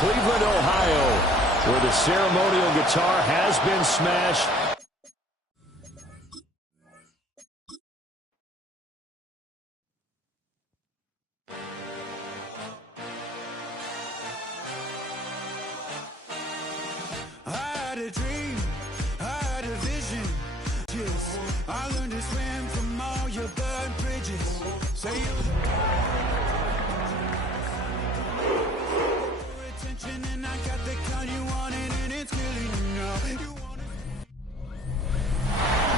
Cleveland, Ohio, where the ceremonial guitar has been smashed. I had a dream, I had a vision. Yes, I learned to swim from all your burnt bridges. Say you're the attention, and I got the kind you wanted, and it's killing you now.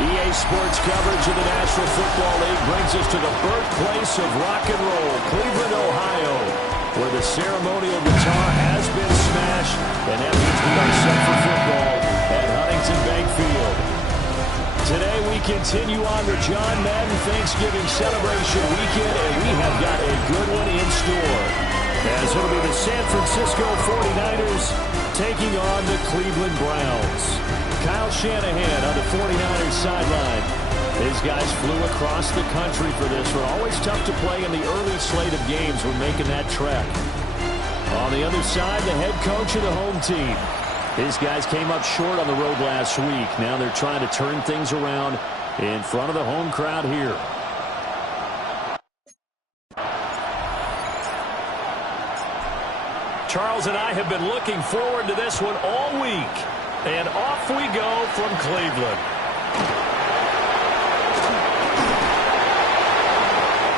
EA Sports coverage of the National Football League brings us to the birthplace of rock and roll, Cleveland, Ohio, where the ceremonial guitar has been smashed, and that means we are set for football at Huntington Bank Field. Today we continue on to John Madden Thanksgiving Celebration Weekend, and we have got a good one in store, as it'll be the San Francisco 49ers taking on the Cleveland Browns. Kyle Shanahan on the 49ers sideline. These guys flew across the country for this. We're always tough to play in the early slate of games. We're making that trek. On the other side, the head coach of the home team. These guys came up short on the road last week. Now they're trying to turn things around in front of the home crowd here. Charles and I have been looking forward to this one all week. And off we go from Cleveland.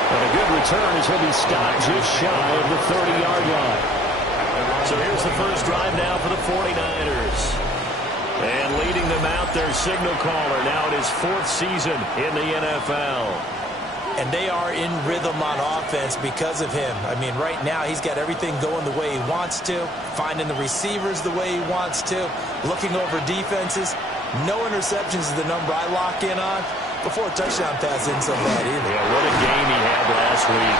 And a good return as he'll be stopped just shy of the 30-yard line. So here's the first drive now for the 49ers. And leading them out, their signal caller now in his 4th season in the NFL. And they are in rhythm on offense because of him. I mean, right now he's got everything going the way he wants to, finding the receivers the way he wants to, looking over defenses. No interceptions is the number I lock in on. Before a touchdown pass isn't so bad either. Yeah, what a game he had last week.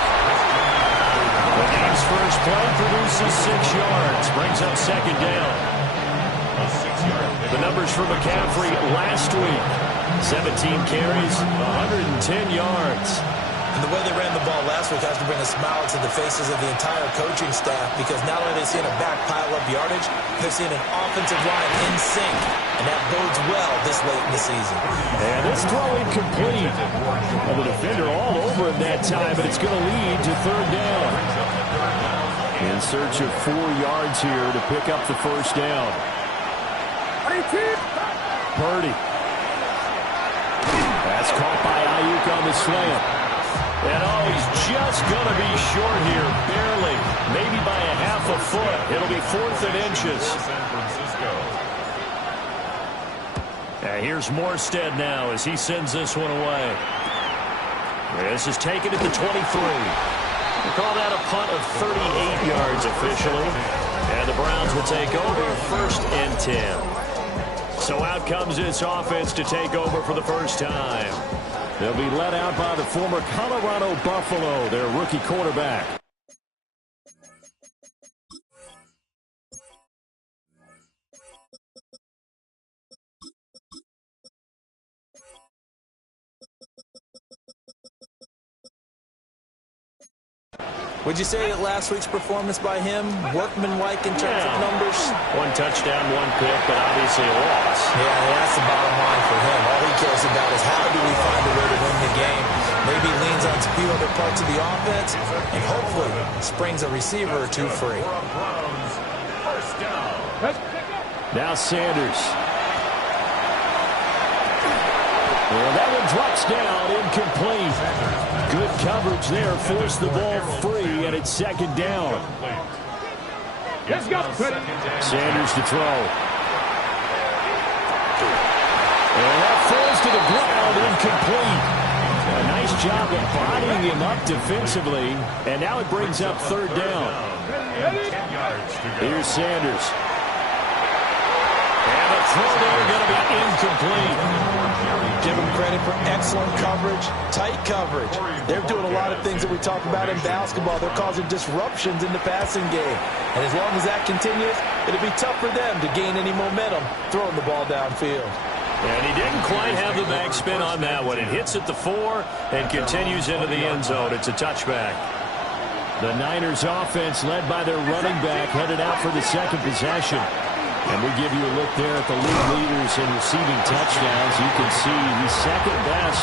The game's first play produces 6 yards, brings up second down. The numbers for McCaffrey last week. 17 carries, 110 yards. And the way they ran the ball last week has to bring a smile to the faces of the entire coaching staff, because not only are they seeing a back pile up yardage, they're seeing an offensive line in sync, and that bodes well this late in the season. And this throw incomplete. Well, the defender all over him that time, but it's going to lead to third down. In search of 4 yards here to pick up the first down. Purdy. That's caught by Ayuk on the slam. And oh, he's just going to be short here, barely. Maybe by a half a foot. It'll be 4th and inches. And here's Morstead now as he sends this one away. This is taken at the 23. We call that a punt of 38 yards officially. And the Browns will take over 1st and 10. So out comes this offense to take over for the first time. They'll be led out by the former Colorado Buffalo, their rookie quarterback. Would you say that last week's performance by him, workmanlike in terms of numbers? 1 touchdown, 1 pick, but obviously a loss. Yeah, that's the bottom line for him. All he cares about is how do we find a way to win the game. Maybe leans on a few other parts of the offense, and hopefully springs a receiver or two free. Now Sanders. Well, that one drops down, incomplete. Good coverage there, forced the ball free, and it's second down. Sanders to throw. And that falls to the ground, incomplete. A nice job of bodying him up defensively, and now it brings up third down. Here's Sanders. And the throw there going to be incomplete. Give them credit for excellent coverage, tight coverage. They're doing a lot of things that we talk about in basketball. They're causing disruptions in the passing game. And as long as that continues, it'll be tough for them to gain any momentum throwing the ball downfield. And he didn't quite have the backspin on that one. It hits at the 4 and continues into the end zone. It's a touchback. The Niners offense led by their running back headed out for the second possession. And we give you a look there at the league leaders in receiving touchdowns. You can see he's second best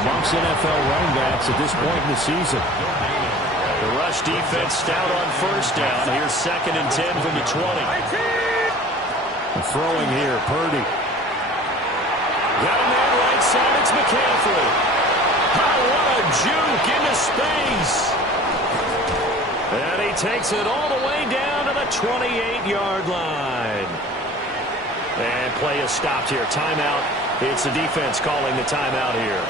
amongst NFL running backs at this point in the season. The rush defense stout on first down. Here's 2nd and 10 from the 20. Throwing here, Purdy. Got a man right side. It's McCaffrey. Oh, what a juke into space. And he takes it all the way down to the 28-yard line. And play is stopped here. Timeout. It's the defense calling the timeout here.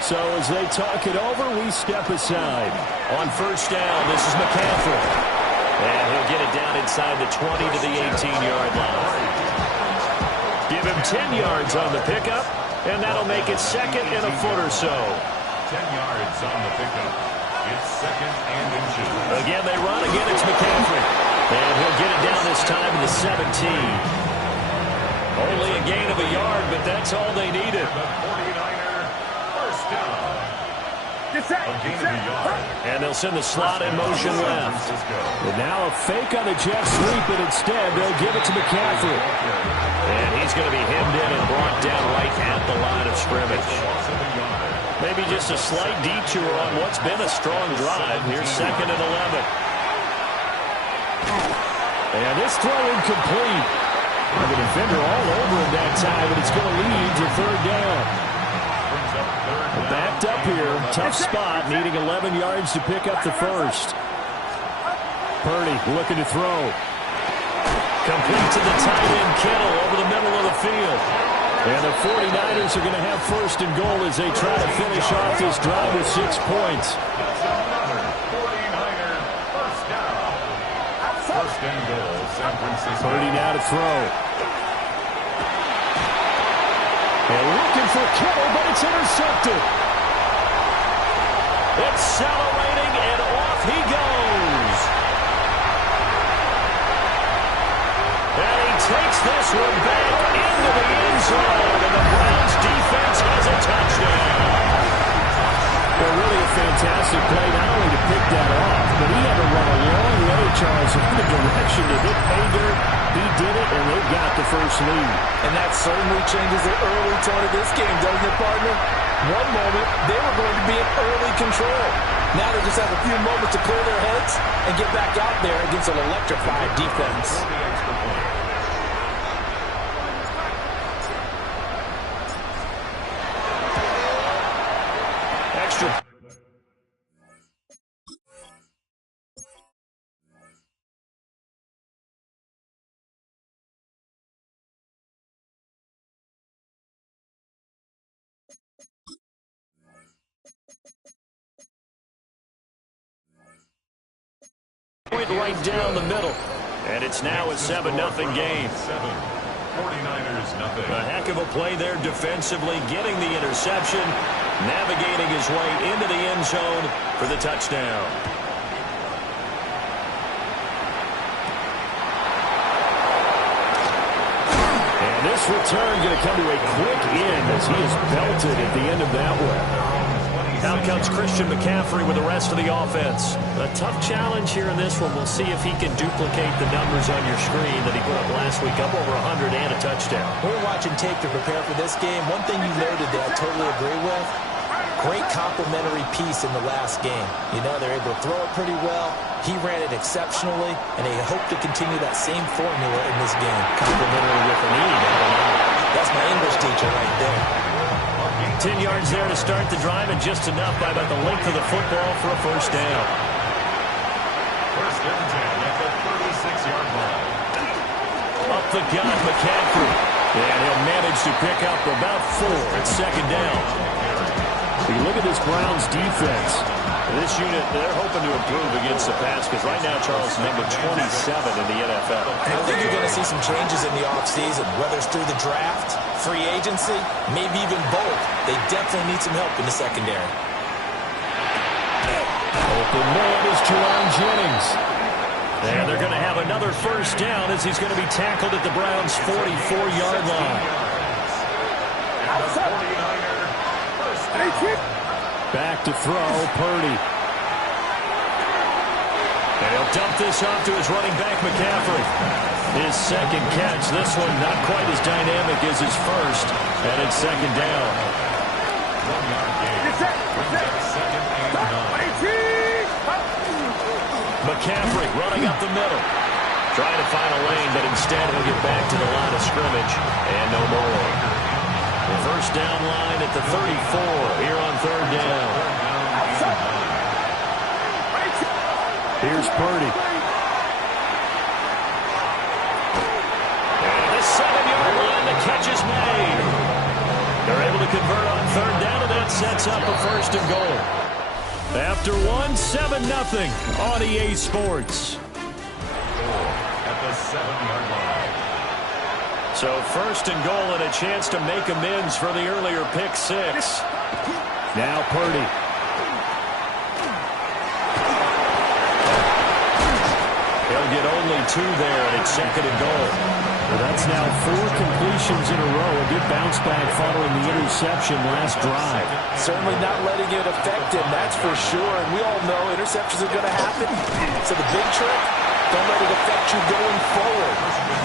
So as they talk it over, we step aside. On first down, this is McCaffrey. And he'll get it down inside the 20 to the 18-yard line. Give him 10 yards on the pickup, and that'll make it 2nd and a foot or so. 10 yards on the pickup. It's 2nd and inches. Again, they run. Again, it's McCaffrey. And he'll get it down this time to the 17. Only a gain of a yard, but that's all they needed. The 49er first down. A gain of a yard. And they'll send the slot in motion left. And now a fake on the jet sweep, but instead they'll give it to McCaffrey. And he's going to be hemmed in and brought down right at the line of scrimmage. Maybe just a slight detour on what's been a strong drive. Here's 2nd and 11. And this throw incomplete. The defender all over him that time, but it's going to lead to 3rd down. Backed up here, tough spot, needing 11 yards to pick up the first. Purdy looking to throw. Complete to the tight end, Kittle, over the middle of the field. And the 49ers are going to have 1st and goal as they try to finish off this drive with 6 points. Another 49er first down. 1st and goal, San Francisco. Purdy now to throw. And looking for Kittle, but it's intercepted. Accelerating, and off he goes. And he takes this one back into the end zone, and the Browns defense has a touchdown. Well, really a fantastic play, not only to pick that off, but he had to run a long way, Charles, in the direction to hit pay dirt. He did it, and they've got the first lead. And that certainly changes the early tone of this game, doesn't it, partner? One moment, they were going to be in early control. Now they just have a few moments to clear their heads and get back out there against an electrified defense. Extra. Point right down the middle. And it's now a 7-0 game. 49ers nothing. A heck of a play there defensively, getting the interception, navigating his way into the end zone for the touchdown. And this return going to come to a quick end as he is belted at the end of that one. Out comes Christian McCaffrey with the rest of the offense. A tough challenge here in this one. We'll see if he can duplicate the numbers on your screen that he put up last week, up over 100 and a touchdown. We're watching tape to prepare for this game. One thing you noted that I totally agree with, great complementary piece in the last game. You know, they're able to throw it pretty well. He ran it exceptionally, and they hope to continue that same formula in this game. Complementary with an E. That's my English teacher right there. 10 yards there to start the drive, and just enough by about the length of the football for a first down. 1st and 10 at the 36-yard line. Up the gut, McCaffrey. And he'll manage to pick up about 4 at 2nd down. You look at this Browns defense. This unit, they're hoping to improve against the pass because right now, Charles, number 27 in the NFL. I think you're going to see some changes in the offseason, whether it's through the draft, free agency, maybe even both. They definitely need some help in the secondary. Open man is Jerron Jennings. And they're going to have another first down as he's going to be tackled at the Browns' 44-yard line. Back to throw, Purdy. And he'll dump this off to his running back, McCaffrey. His second catch. This one not quite as dynamic as his first. And it's second down. McCaffrey running up the middle. Trying to find a lane, but instead he'll get back to the line of scrimmage. And no more. The first down line at the 34 here on third down. Here's Purdy. And the 7-yard line, the catch is made. They're able to convert on third down, and that sets up a first and goal. After one, 7-0 on EA Sports. At the 7-yard line. So first and goal and a chance to make amends for the earlier pick six. Now Purdy. He'll get only 2 there, and it's second and goal. Well, that's now 4 completions in a row. A good bounce back following the interception last drive. Certainly not letting it affect him, that's for sure. And we all know interceptions are going to happen. So the big trick, don't let it affect you going forward.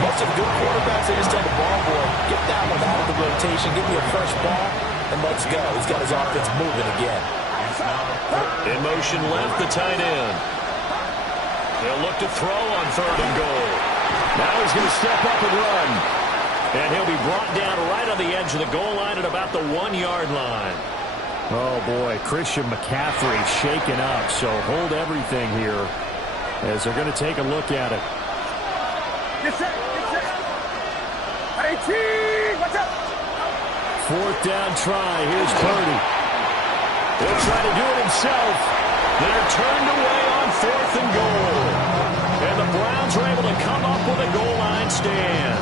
Most of the good quarterbacks, they just tell the ball boy, get that one out of the rotation, give me a fresh ball, and let's go. He's got his offense moving again. In motion left, the tight end. He'll look to throw on third and goal. Now he's going to step up and run. And he'll be brought down right on the edge of the goal line at about the 1-yard line. Oh, boy, Christian McCaffrey shaken up, so hold everything here as they're going to take a look at it. Get set, get set. 18, watch out. 4th down try. Here's Purdy. He'll try to do it himself. They're turned away on 4th and goal. And the Browns are able to come up with a goal line stand.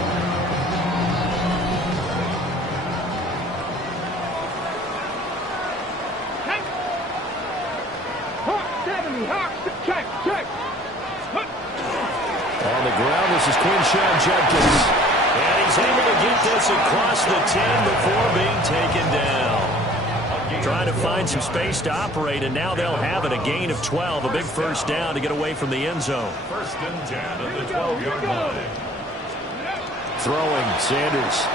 On the ground, this is Quinshon Judkins. And he's able to get this across the 10 before being taken down. Trying to find some space to operate, and now they'll have it. A gain of 12, a big first down to get away from the end zone. First and 10 at the 12-yard line. Throwing, Sanders.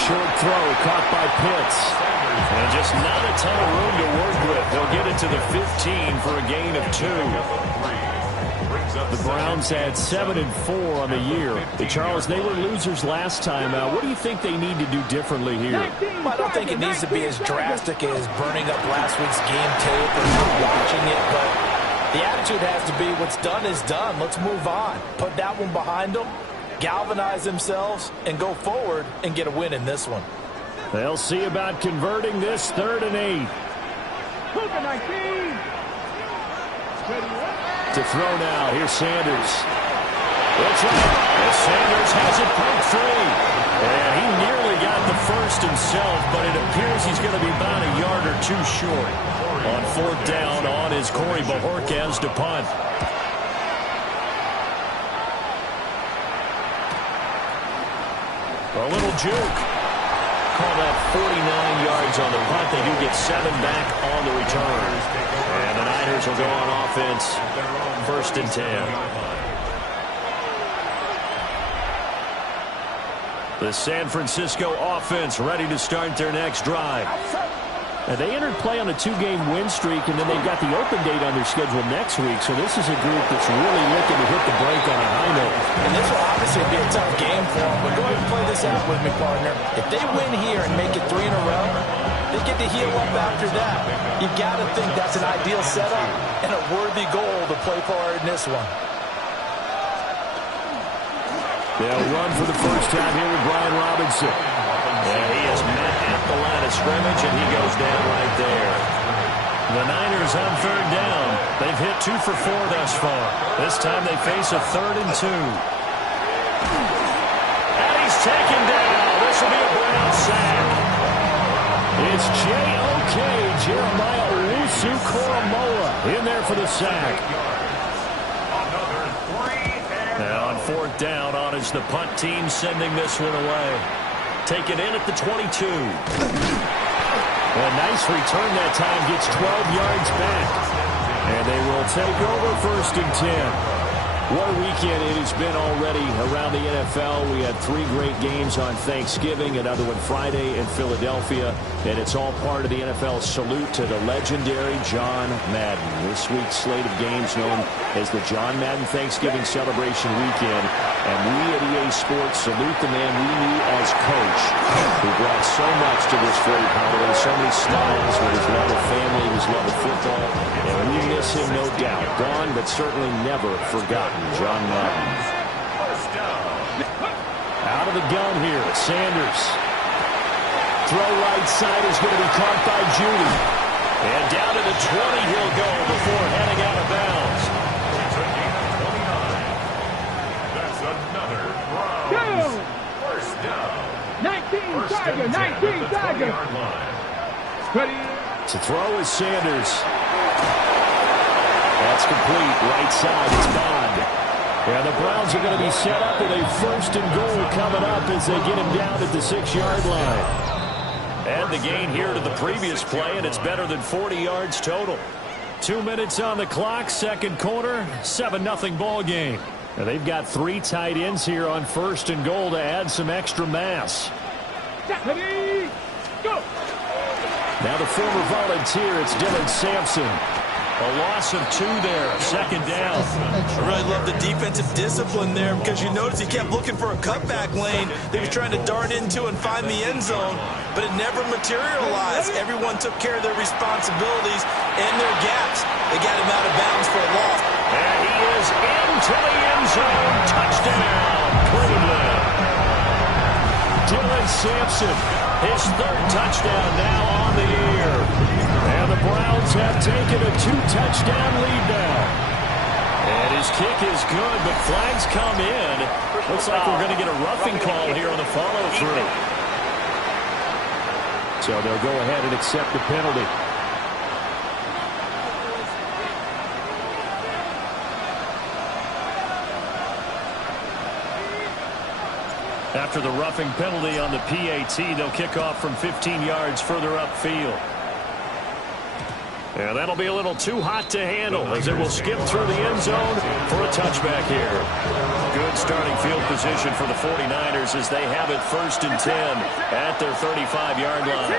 Short throw, caught by Pitts. And just not a ton of room to work with. They'll get it to the 15 for a gain of 2. The Browns had 7-4 on the year. Charles, they were losers last time. What do you think they need to do differently here? I don't think it needs to be as drastic as burning up last week's game tape or not watching it, but the attitude has to be what's done is done. Let's move on. Put that one behind them, galvanize themselves, and go forward and get a win in this one. They'll see about converting this 3rd and 8. To throw now. Here's Sanders. That's right. And Sanders has it poked free. And he nearly got the first himself, but it appears he's going to be about a yard or 2 short. On 4th down on is Corey Bojorquez to punt. A little juke. Call that 49 yards on the punt. They do get 7 back on the return. And the Niners will go on offense. 1st and 10. The San Francisco offense ready to start their next drive. And they entered play on a 2-game win streak, and then they've got the open date on their schedule next week. So this is a group that's really looking to hit the break on a high note. And this will obviously be a tough game for them, but go ahead and play this out with me, partner. If they win here and make it 3 in a row, they get to heal up after that. You've got to think that's an ideal setup and a worthy goal to play for in this one. They'll run for the first time here with Brian Robinson. And he is met at the line of scrimmage, and he goes down right there. The Niners on 3rd down. They've hit 2 for 4 thus far. This time they face a 3rd and 2. And he's taken down. This will be a Brown sack. It's J.O.K. Jeremiah Owusu-Koramoah in there for the sack. Now on 4th down, on is the punt team sending this one away. Take it in at the 22. A nice return that time, gets 12 yards back. And they will take over 1st and 10. What a weekend it has been already around the NFL. We had 3 great games on Thanksgiving, another one Friday in Philadelphia, and it's all part of the NFL salute to the legendary John Madden. This week's slate of games known as the John Madden Thanksgiving Celebration Weekend, and we at EA Sports salute the man we knew as Coach, who brought so much to this great holiday, so many smiles with his love of family, his love of football, and we miss him, no doubt. Gone, but certainly never forgotten. John Madden. Out of the gun here, Sanders. Throw right side is going to be caught by Judy. And down to the 20 he'll go before heading out of bounds. That's another Browns first down. 19 Tiger. To throw is Sanders. That's complete. Right side, it's Bond. And the Browns are going to be set up with a 1st and goal coming up as they get him down at the 6-yard line. And the gain here to the previous play, and it's better than 40 yards total. 2 minutes on the clock, 2nd quarter, 7-0 ball game. And they've got 3 tight ends here on 1st and goal to add some extra mass. Ready, go. Now the former Volunteer, it's Dylan Sampson. A loss of 2 there, 2nd down. I really love the defensive discipline there because you notice he kept looking for a cutback lane that he was trying to dart into and find the end zone, but it never materialized. Everyone took care of their responsibilities and their gaps. They got him out of bounds for a loss. And he is into the end zone. Touchdown, Cleveland. Dylan Sampson, his 3rd touchdown now on the year. And the Browns have taken a 2-touchdown lead now. And his kick is good, but flags come in. Looks like we're going to get a roughing call here on the follow-through. So they'll go ahead and accept the penalty. After the roughing penalty on the PAT, they'll kick off from 15 yards further upfield. And that'll be a little too hot to handle as it will skip through the end zone for a touchback here. Good starting field position for the 49ers as they have it 1st and 10 at their 35-yard line.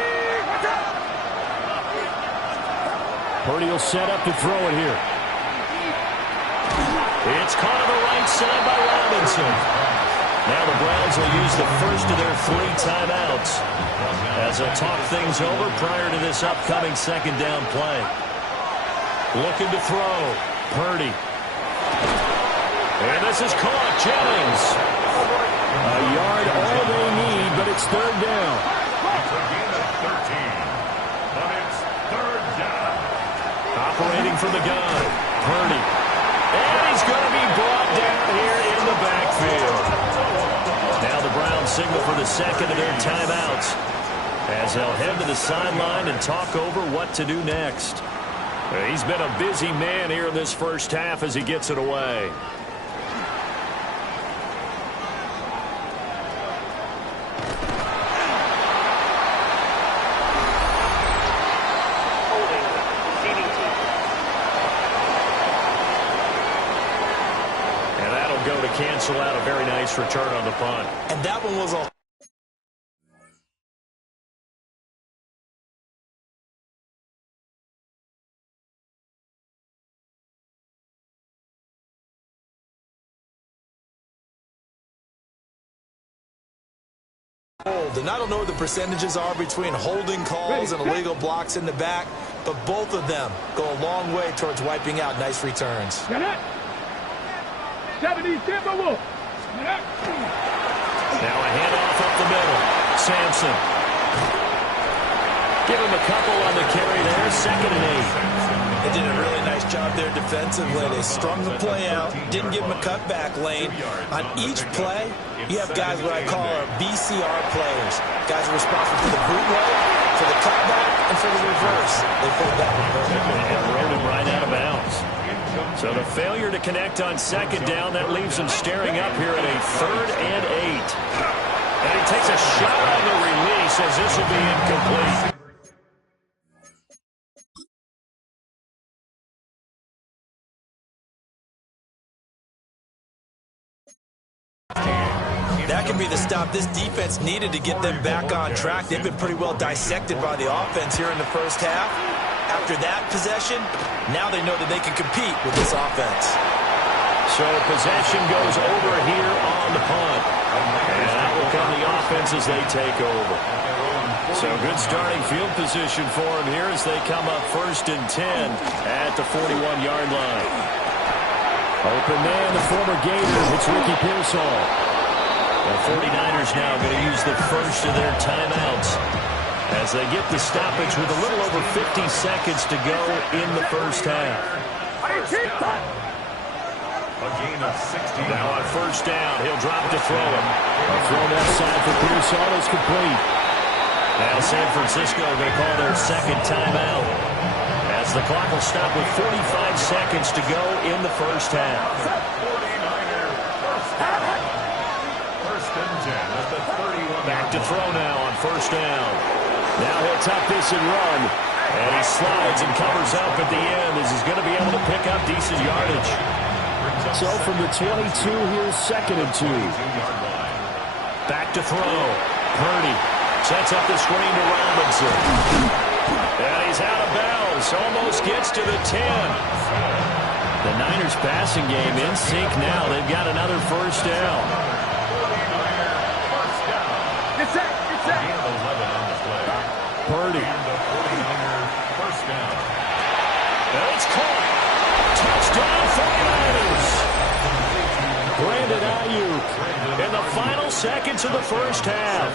Purdy will set up to throw it here. It's caught on the right side by Robinson. Now the Browns will use the first of their 3 timeouts as they'll talk things over prior to this upcoming 2nd down play. Looking to throw. Purdy. And this is caught. Jennings. A yard all they need, but it's 3rd down. It's a gain of 13. But it's 3rd down. Operating from the gun. Purdy. And he's going to be brought down here in the backfield. Now the Browns signal for the 2nd of their timeouts as they'll head to the sideline and talk over what to do next. He's been a busy man here in this first half as he gets it away. And that'll go to cancel out a very nice return on the punt. And that one was a hold. And I don't know what the percentages are between holding calls and illegal blocks in the back, but both of them go a long way towards wiping out nice returns. 70 Timberwolves. Now a handoff up the middle. Sampson. Give him a couple on the carry there. 2nd and 8. They did a really nice job there defensively. They strung the play out, didn't give him a cutback lane. On each play, you have guys what I call our BCR players. Guys are responsible for the bootleg, for the cutback, and for the reverse. They pulled that one perfectly. And rode him right out of bounds. So the failure to connect on 2nd down, that leaves him staring up here at a 3rd and 8. And he takes a shot on the release as this will be incomplete. that could be the stop this defense needed to get them back on track. They've been pretty well dissected by the offense here in the first half. After that possession, now they know that they can compete with this offense. So possession goes over here on the punt. And that will come the offense as they take over. So good starting field position for them here as they come up 1st and 10 at the 41-yard line. Open man, the former Gator. It's Ricky Pearsall. The 49ers now going to use the first of their timeouts as they get the stoppage with a little over 50 seconds to go in the first half. A gain of 60. Now on 1st down, he'll drop to throw it. A throw left side for Pearsall is complete. Now San Francisco going to call their second timeout as the clock will stop with 45 seconds to go in the first half. 49ers first and 10 at the 31. Back to throw now on 1st down. Now he'll tuck this and run. And he slides and covers up at the end as he's going to be able to pick up decent yardage. So from the 22, here's 2nd and 2. Back to throw. Purdy sets up the screen to Robinson. And he's out of bounds. Almost gets to the 10. The Niners passing game in sync now. They've got another 1st down. Get set. Purdy. First down. And it's caught. Touchdown 49ers. Brandon Ayuk in the final seconds of the first half.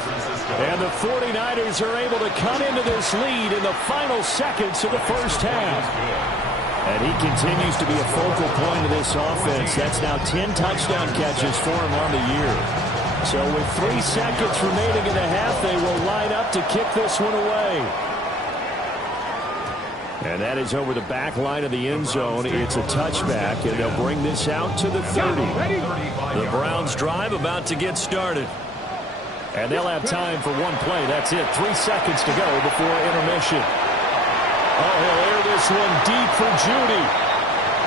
And the 49ers are able to cut into this lead in the final seconds of the first half. And he continues to be a focal point of this offense. That's now 10 touchdown catches for him on the year. So with 3 seconds remaining in the half, they will line up to kick this one away. And that is over the back line of the end zone. It's a touchback, and they'll bring this out to the 30. The Browns drive about to get started. And they'll have time for one play. That's it. 3 seconds to go before intermission. Oh, he'll air this one deep for Judy.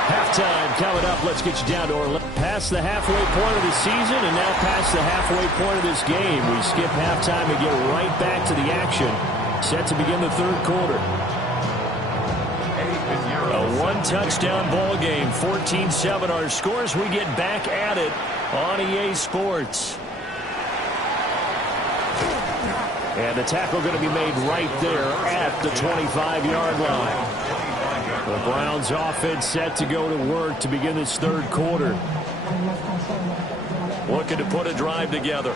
Halftime coming up. Let's get you down to Orlando. Past the halfway point of the season and now past the halfway point of this game. We skip halftime and get right back to the action. Set to begin the 3rd quarter. A 1-touchdown ball game. 14-7 our scores. We get back at it on EA Sports. And the tackle going to be made right there at the 25-yard line. The Browns offense set to go to work to begin this 3rd quarter. Looking to put a drive together.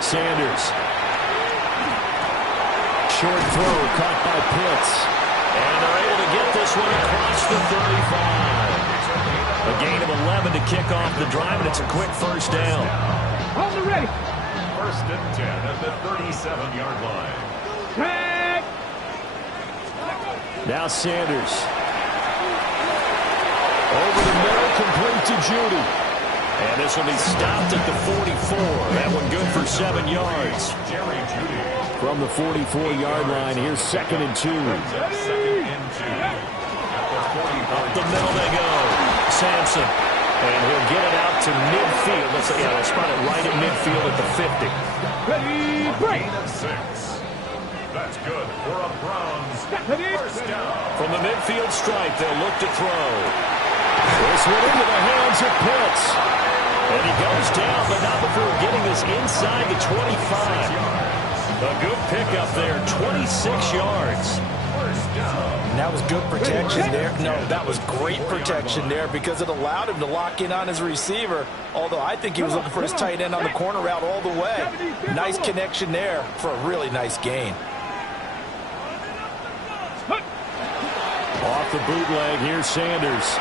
Sanders. Short throw caught by Pitts. And they're able to get this one across the 35. A gain of 11 to kick off the drive, and it's a quick 1st down. On the ready. 1st and 10 at the 37-yard line. Tag. Now Sanders. Over the middle, complete to Judy. And this will be stopped at the 44. That one good for 7 yards. Jerry Judy. From the 44-yard line, here's 2nd and 2. Up the middle they go. Sampson. And he'll get it out to midfield. Let's say, they'll spot it right at midfield at the 50. Ready, break. Gain of 6. That's good for a Browns 1st down. From the midfield stripe, they'll look to throw. This one into the hands of Pitts. And he goes down, but not before getting this inside the 25. A good pickup there, 26 yards. And that was good protection there. No, that was great protection there because it allowed him to lock in on his receiver, although I think he was looking for his tight end on the corner route all the way. Nice connection there for a really nice gain. Off the bootleg, here's Sanders.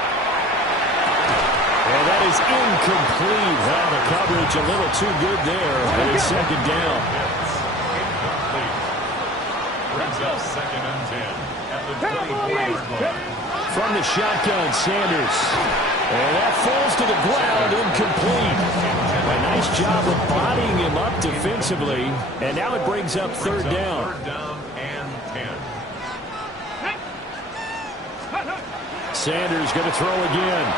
And that is incomplete. Well, the coverage a little too good there, but it's 2nd down. Brings up 2nd and 10 at the 34-yard line. From the shotgun, Sanders. And that falls to the ground, incomplete. A nice job of bodying him up defensively. And now it brings up 3rd down. 3rd down and 10. Sanders going to throw again.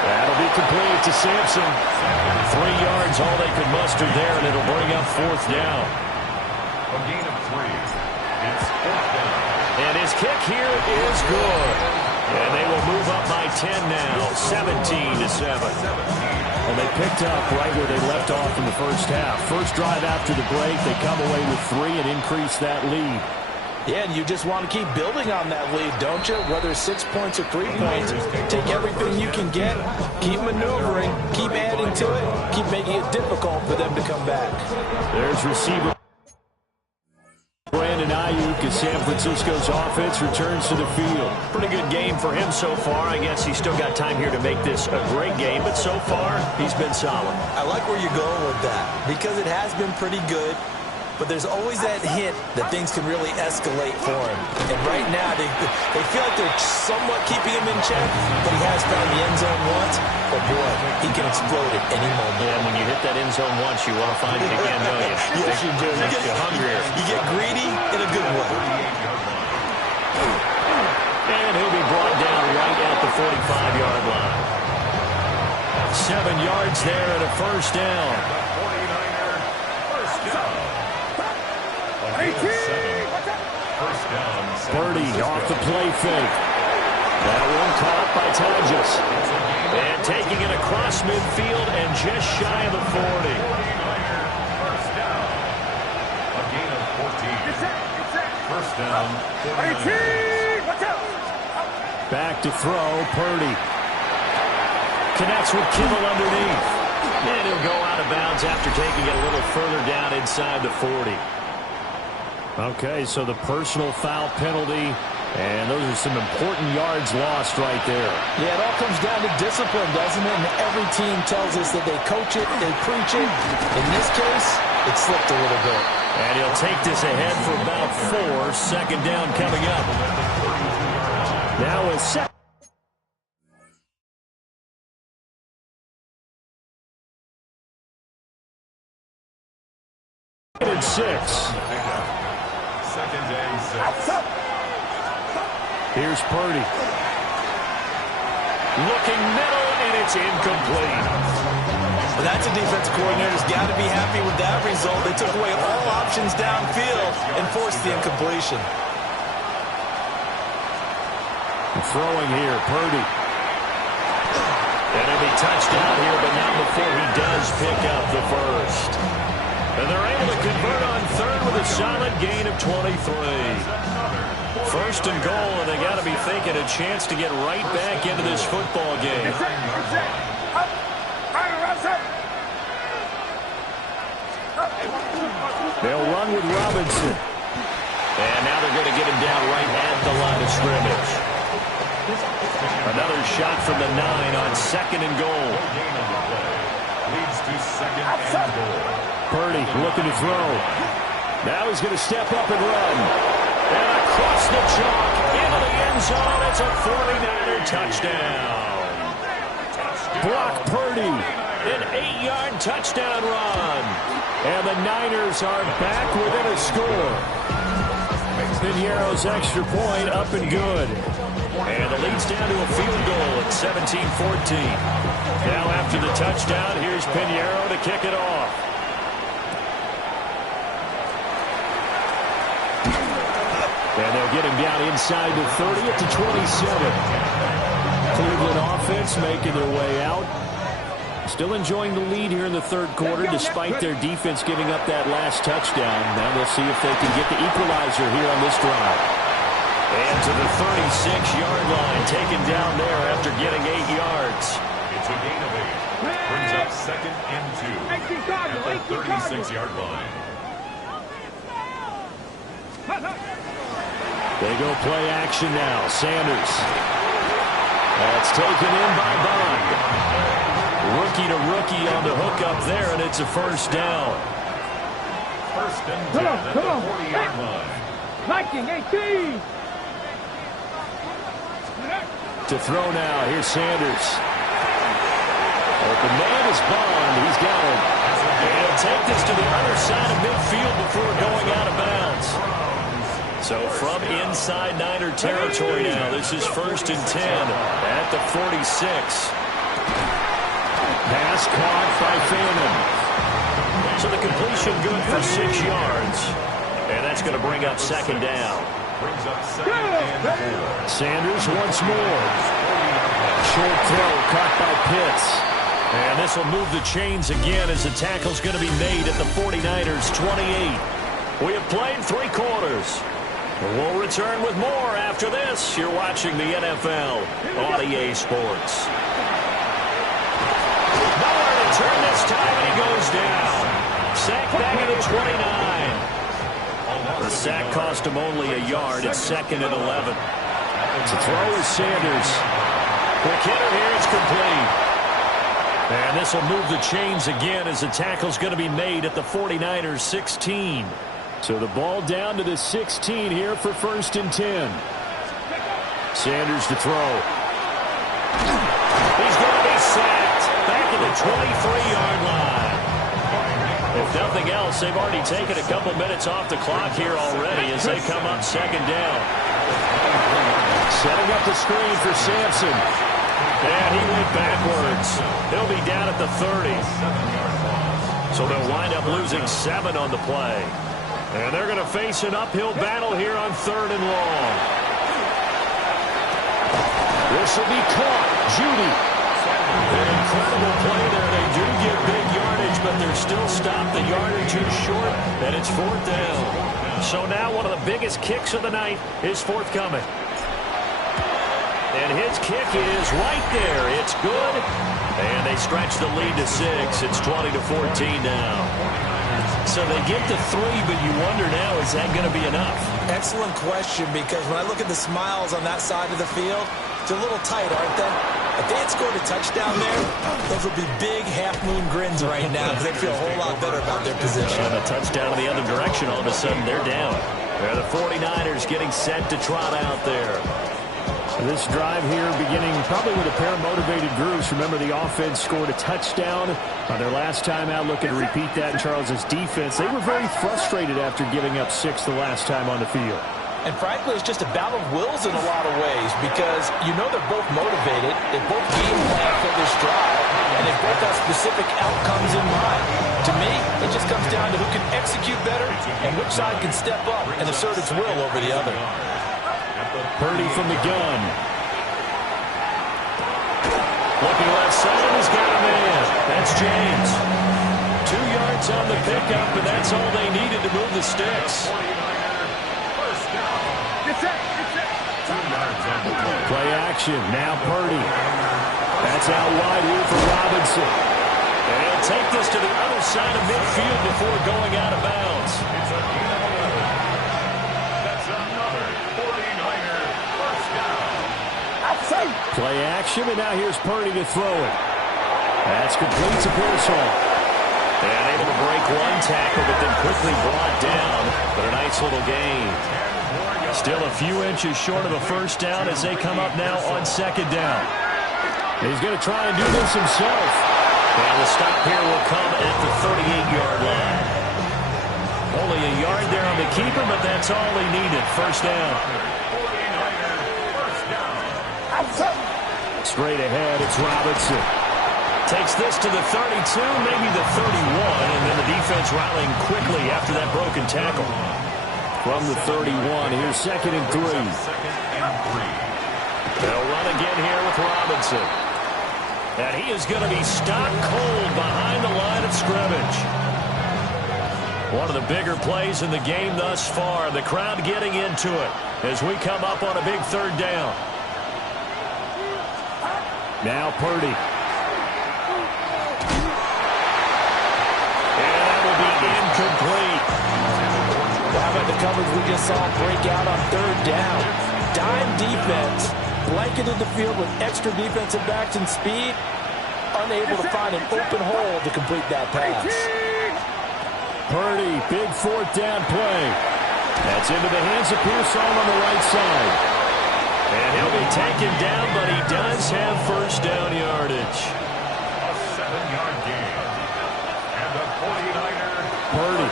That'll be complete to Sampson. 3 yards, all they could muster there, and it'll bring up 4th down. A gain of 3. It's 4th down. And his kick here is good. And they will move up by 10 now, 17-7. And they picked up right where they left off in the first half. First drive after the break, they come away with 3 and increase that lead. Yeah, and you just want to keep building on that lead, don't you? Whether it's 6 points or 3 points, take everything you can get, keep maneuvering, keep adding to it, keep making it difficult for them to come back. There's receiver Brandon Ayuk as San Francisco's offense returns to the field. Pretty good game for him so far. I guess he's still got time here to make this a great game, but so far, he's been solid. I like where you're going with that because it has been pretty good, but there's always that hint that things can really escalate for him. And right now, they feel like they're somewhat keeping him in check, but he has found the end zone once. But boy, he can explode at any moment. Yeah, when you hit that end zone once, you want to find it again, don't you? Yes, you do. Makes you hungrier. You get greedy in a good way. And he'll be brought down right at the 45-yard line. 7 yards there and a first down. Purdy off the play fake. That one caught by Tajas. And taking it across midfield and just shy of the 40. First down. A gain of 14. First down. 49ers. Back to throw, Purdy. Connects with Kittle underneath. And he'll go out of bounds after taking it a little further down inside the 40. Okay, so the personal foul penalty, and those are some important yards lost right there. Yeah, it all comes down to discipline, doesn't it? And every team tells us that they coach it, they preach it. In this case, it slipped a little bit. And he'll take this ahead for about 4. Second down coming up. Now a second. And 6. Second and 6. Here's Purdy. Looking middle, and it's incomplete. Well, that's a defensive coordinator's got to be happy with that result. They took away all options downfield and forced the incompletion. Throwing here, Purdy. And it'll be touchdown here, but not before he does pick up the first. And they're able to convert on third with a solid gain of 23. First and goal, and they got to be thinking a chance to get right back into this football game. They'll run with Robinson. And now they're going to get him down right at the line of scrimmage. Another shot from the 9 on second and goal. Leads to second and goal. Purdy looking to throw. Now he's going to step up and run. And across the chalk into the end zone. It's a 49er touchdown. Brock Purdy. An 8-yard touchdown run. And the Niners are back within a score. Piñeiro's extra point up and good. And the lead's down to a field goal at 17-14. Now after the touchdown, here's Piñeiro to kick it off. And they'll get him down inside the 30 to 27. Cleveland offense making their way out. Still enjoying the lead here in the third quarter despite their defense giving up that last touchdown. Now they'll see if they can get the equalizer here on this drive. And to the 36-yard line, taken down there after getting 8 yards. It's a gain of 8. Brings up second and 2 at the 36-yard line. They go play action now. Sanders. That's taken in by Bond. Rookie to rookie on the hook up there, and it's a first down. First and 10 at the 40-yard line. Viking 18. To throw now. Here's Sanders. Open man is Bond. He's got it. And he'll take this to the other side of midfield before going out of bounds. So from inside Niner territory now, this is first and 10 at the 46. Pass caught by Fannin. So the completion good for 6 yards. And that's going to bring up second down. Brings up second and 4. Sanders once more. Short throw caught by Pitts. And this will move the chains again as the tackle's going to be made at the 49ers 28. We have played 3 quarters. We'll return with more after this. You're watching the NFL on EA Sports. Nowhere to turn this time, and he goes down. Sack back at the 29. The sack cost him only a yard. It's second and 11. To throw is Sanders. Quick hitter here. It's complete. And this will move the chains again as the tackle's going to be made at the 49ers 16. So the ball down to the 16 here for 1st and 10. Sanders to throw. He's going to be sacked back at the 23-yard line. If nothing else, they've already taken a couple minutes off the clock here already as they come up second down. Setting up the screen for Sampson. And he went backwards. He'll be down at the 30. So they'll wind up losing 7 on the play. And they're going to face an uphill battle here on 3rd and long. This will be caught. Judy. An incredible play there. They do get big yardage, but they're still stopped a yard or 2 short, and it's 4th down. So now one of the biggest kicks of the night is forthcoming. And his kick is right there. It's good. And they stretch the lead to 6. It's 20-14 now. So they get to 3, but you wonder now, is that going to be enough? Excellent question, because when I look at the smiles on that side of the field, it's a little tight, aren't they? If they had scored a touchdown there, those would be big half-moon grins right now because they'd feel a whole lot better about their position. And a touchdown in the other direction, all of a sudden they're down. They're the 49ers getting set to trot out there. This drive here beginning probably with a pair of motivated groups. Remember, the offense scored a touchdown on their last time out, looking to repeat that in Charles's defense. They were very frustrated after giving up 6 the last time on the field. And frankly, it's just a battle of wills in a lot of ways because you know they're both motivated, they both game plan for this drive, and they both have specific outcomes in mind. To me, it just comes down to who can execute better and which side can step up and assert its will over the other. Purdy from the gun. Looking left side, he's got a man. That's James. 2 yards on the pickup, and that's all they needed to move the sticks. Play action. Now Purdy. That's out wide here for Robinson. And he'll take this to the other side of midfield before going out of bounds. That's another 49er first down. Play action, and now here's Purdy to throw it. That's complete to Pearsall. And able to break one tackle, but then quickly brought down. But a nice little gain. Still a few inches short of a first down as they come up now on second down. He's going to try and do this himself. And the stop here will come at the 38-yard line. Only a yard there on the keeper, but that's all he needed. First down. Straight ahead, it's Robinson. Takes this to the 32, maybe the 31, and then the defense rallying quickly after that broken tackle. From the 31, here's 2nd and 3. They'll run again here with Robinson. And he is going to be stopped cold behind the line of scrimmage. One of the bigger plays in the game thus far. The crowd getting into it as we come up on a big 3rd down. Now Purdy. And that will be incomplete. How about the coverage we just saw break out on 3rd down? Dime defense, blanketed the field with extra defensive backs and speed, unable to find an open hole to complete that pass. Purdy, big 4th down play. That's into the hands of Pearsall on the right side. And he'll be taken down, but he does have first down yardage. A 7-yard gain. And the 49er Purdy.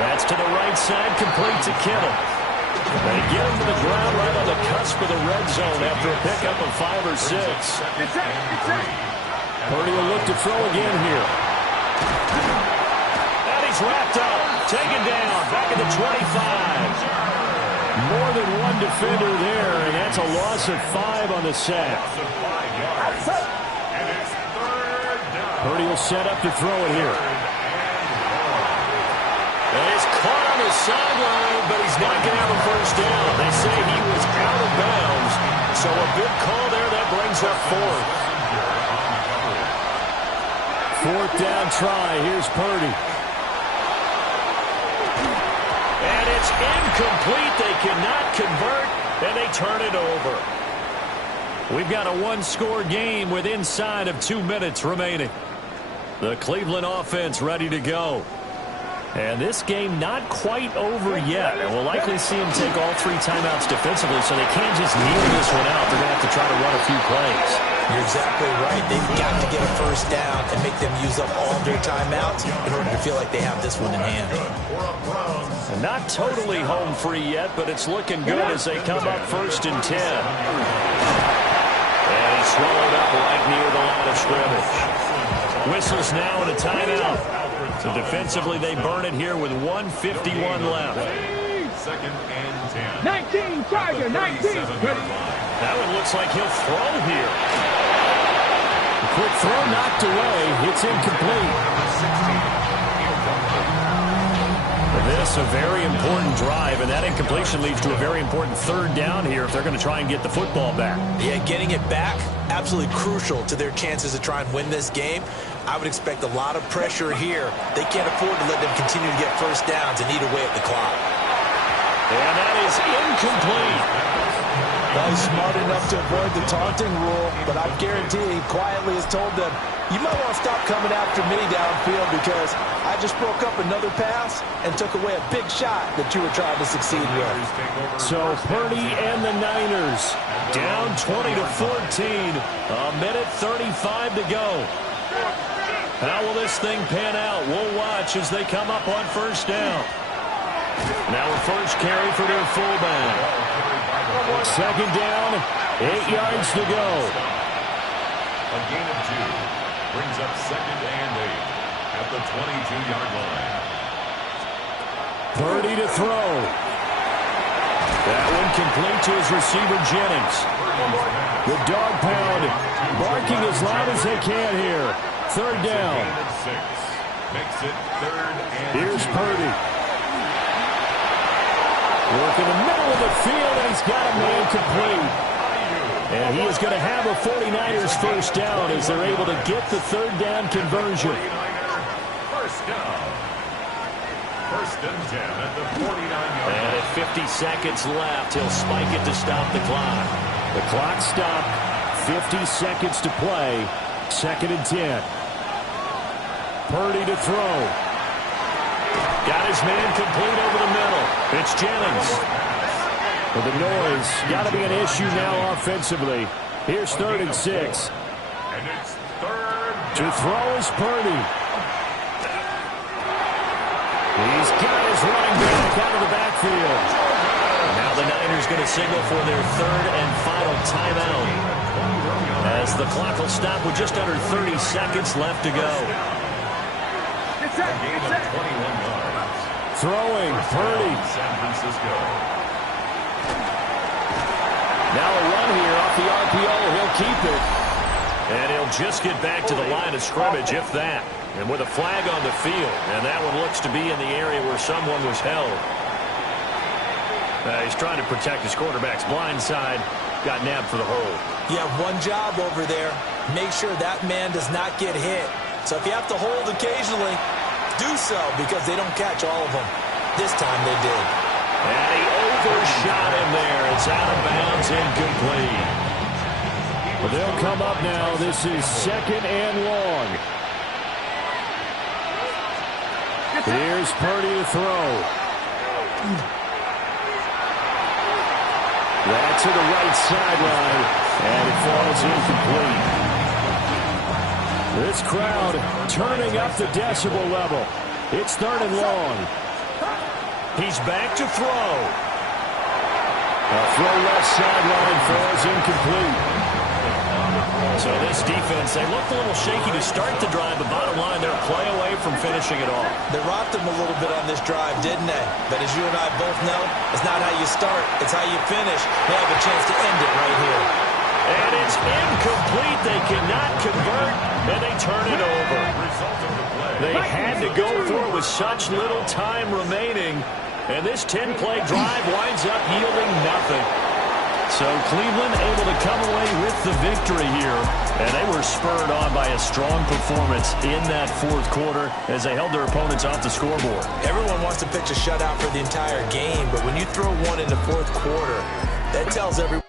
That's to the right side, complete to Kittle. They get him to the ground right on the cusp of the red zone after a pickup of 5 or 6. Purdy will look to throw again here. And he's wrapped up, taken down, back at the 25. More than one defender there, and that's a loss of 5 on the sack. Purdy will set up to throw it here. And he's caught on the sideline, but he's not going to have a first down. They say he was out of bounds, so a big call there. That brings up 4th. 4th down try. Here's Purdy. And it's incomplete. They cannot convert, and they turn it over. We've got a one-score game with inside of 2 minutes remaining. The Cleveland offense ready to go. And this game not quite over yet. And we'll likely see them take all 3 timeouts defensively, so they can't just kneel this one out. They're going to have to try to run a few plays. You're exactly right. They've got to get a first down and make them use up all their timeouts in order to feel like they have this one in hand. And not totally home free yet, but it's looking good as they come up 1st and 10. And he's swallowed up right near the line of scrimmage. Whistles now and a timeout. So defensively, they burn it here with 1:51 left. 2nd and 10. 19, Charger, 19. That one looks like he'll throw here. A quick throw knocked away. It's incomplete. This a very important drive, and that incompletion leads to a very important 3rd down here if they're going to try and get the football back. Yeah, getting it back, absolutely crucial to their chances to try and win this game. I would expect a lot of pressure here. They can't afford to let them continue to get first downs and eat away at the clock. And that is incomplete. Well, he's smart enough to avoid the taunting rule, but I guarantee he quietly has told them, you might want to stop coming after me downfield because I just broke up another pass and took away a big shot that you were trying to succeed with. So Purdy and the Niners down 20-14. A minute 35 to go. How will this thing pan out? We'll watch as they come up on 1st down. Now a first carry for their fullback. 2nd down, 8 yards to go. A gain of 2 brings up 2nd and 8 at the 22-yard line. Purdy to throw. That one complete to his receiver, Jennings. The dog pound barking as loud as they can here. 3rd down. Makes it 3rd and 2. Here's Purdy. Work in the middle of the field, and he's got a man complete. And he is going to have a 49ers first down as they're able to get the 3rd down conversion. First down. 1st and 10 at the 49-yard line. And at 50 seconds left, he'll spike it to stop the clock. The clock stopped. 50 seconds to play. 2nd and 10. Purdy to throw. Got his man complete over the middle. It's Jennings. Well, the noise got to be an issue now offensively. Here's 3rd and 6. And it's 3rd To throw is Purdy. He's got his running back out of the backfield. Now the Niners going to signal for their 3rd and final timeout, as the clock will stop with just under 30 seconds left to go. gain of 21 yards. Throwing, Purdy. San Francisco. Now a run here off the RPO. He'll keep it. And he'll just get back to the line of scrimmage, if that. And with a flag on the field. And that one looks to be in the area where someone was held. He's trying to protect his quarterback's blind side. Got nabbed for the hold. You have one job over there. Make sure that man does not get hit. So if you have to hold occasionally, do so, because they don't catch all of them. This time they did. And he overshot him there. It's out of bounds, incomplete. Well, they'll come up now. This is 2nd and long. Here's Purdy to throw. That's to the right sideline, and it falls incomplete. This crowd turning up the decibel level. It's 3rd and long. He's back to throw. Throw left sideline falls incomplete. So this defense, they looked a little shaky to start the drive, but bottom line, they're a play away from finishing it off. They rocked them a little bit on this drive, didn't they? But as you and I both know, it's not how you start, it's how you finish. They have a chance to end it right here. And it's incomplete. They cannot convert, and they turn it over. They had to go for it with such little time remaining, and this 10-play drive winds up yielding nothing. So Cleveland able to come away with the victory here. And they were spurred on by a strong performance in that fourth quarter as they held their opponents off the scoreboard. Everyone wants to pitch a shutout for the entire game, but when you throw one in the fourth quarter, that tells everyone